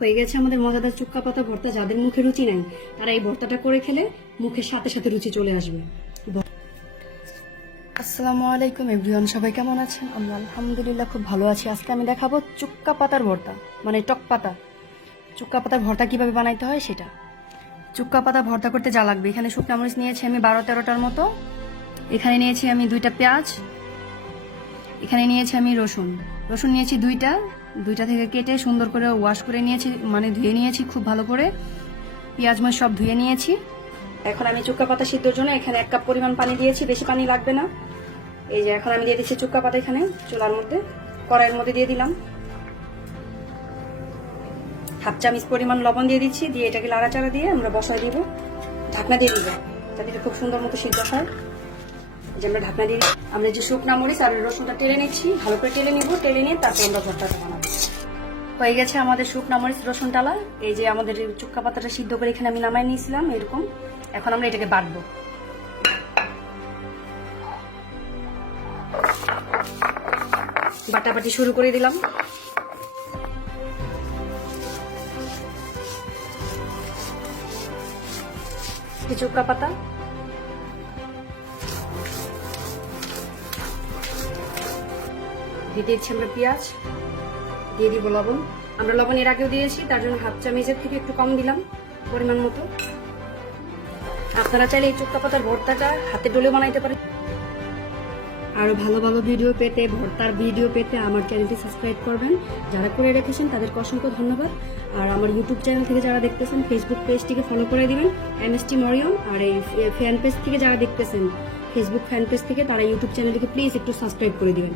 হয়ে গেছে আমাদের মজাদার চুক্কা পাতা ভর্তা। যাদের মুখে রুচি নাই তারা এই ভর্তাটা করে খেলে মুখের সাথে সাথে রুচি চলে আসবে। আসসালামু আলাইকুম এভরিওয়ান, সবাই কেমন আছেন? আমরা আলহামদুলিল্লাহ খুব ভালো আছি। আজকে আমি দেখাবো চুক্কা পাতার ভর্তা, মানে টক পাতা। চুক্কা পাতার ভর্তা কিভাবে বানাইতে হয় সেটা। চুক্কা পাতা ভর্তা করতে যা লাগবে, এখানে শুকনা মরিচ নিয়েছি আমি 12-13টার মতো, এখানে নিয়েছি আমি 2টা পেঁয়াজ, এখানে নিয়েছি আমি রসুন নিয়েছি 2টা থেকে কেটে সুন্দর করে ওয়াশ করে নিয়েছি, মানে ধুয়ে নিয়েছি খুব ভালো করে। পেঁয়াজ মরিচ সব ধুয়ে নিয়েছি। এখন আমি চুক্কা পাতা সিদ্ধর জন্য এখানে 1 কাপ পরিমাণ পানি দিয়েছি, বেশি পানি লাগবে না। এই যে এখন আমি দিয়ে দিচ্ছি চুক্কা পাতা, এখানে চুলার মধ্যে কড়াইয়ের মধ্যে দিয়ে দিলাম। হাফ চামচ পরিমাণ লবণ দিয়ে দিচ্ছি, দিয়ে এটাকে লাড়াচাড়া দিয়ে আমরা বসায় দিব। ঢাকনা দিয়ে দিব যাতে এটা খুব সুন্দর মতো সিদ্ধ হয়। এই যে আমরা ঢাকনা দিয়ে আমরা যে শুকনা মরিচ আর রসুনটা টেলে নিচ্ছি, ভালো করে টেলে নিব। টেলে নিয়ে তারপর আমরা ভর্তাটা বানাবো। হয়ে গেছে আমাদের শুকনা মরিচ রসুন টালা। এই যে আমাদের চুক্কা পাতাটা সিদ্ধ করে এখানে আমি নামাই নিয়েছিলাম এরকম। এখন আমরা এটাকে বাটবো। বাটাবাটি শুরু করে দিলাম। চুক্কা পাতা দিয়ে দিচ্ছি আমরা পেঁয়াজ, দিয়ে দিব লবণ। আমরা লবণ এর আগেও দিয়েছি, তার জন্য হাফ চামচের থেকে একটু কম দিলাম পরিমাণ মতো। আপনারা চাইলে এই চুক্কা পাতার ভর্তাটা হাতে ডলে বানাইতে পারেন। আরো ভালো ভালো ভিডিও পেতে, ভর্তার ভিডিও পেতে আমার চ্যানেলটি সাবস্ক্রাইব করবেন। যারা করে রেখেছেন তাদেরকে অসংখ্য ধন্যবাদ। আর আমার ইউটিউব চ্যানেল থেকে যারা দেখতেছেন ফেসবুক পেজটিকে ফলো করে দিবেন MST মরিয়ম। আর এই ফ্যান পেজ থেকে যারা দেখতেছেন ফেসবুক ফ্যান পেজ থেকে, তারা ইউটিউব চ্যানেলটিকে প্লিজ একটু সাবস্ক্রাইব করে দিবেন।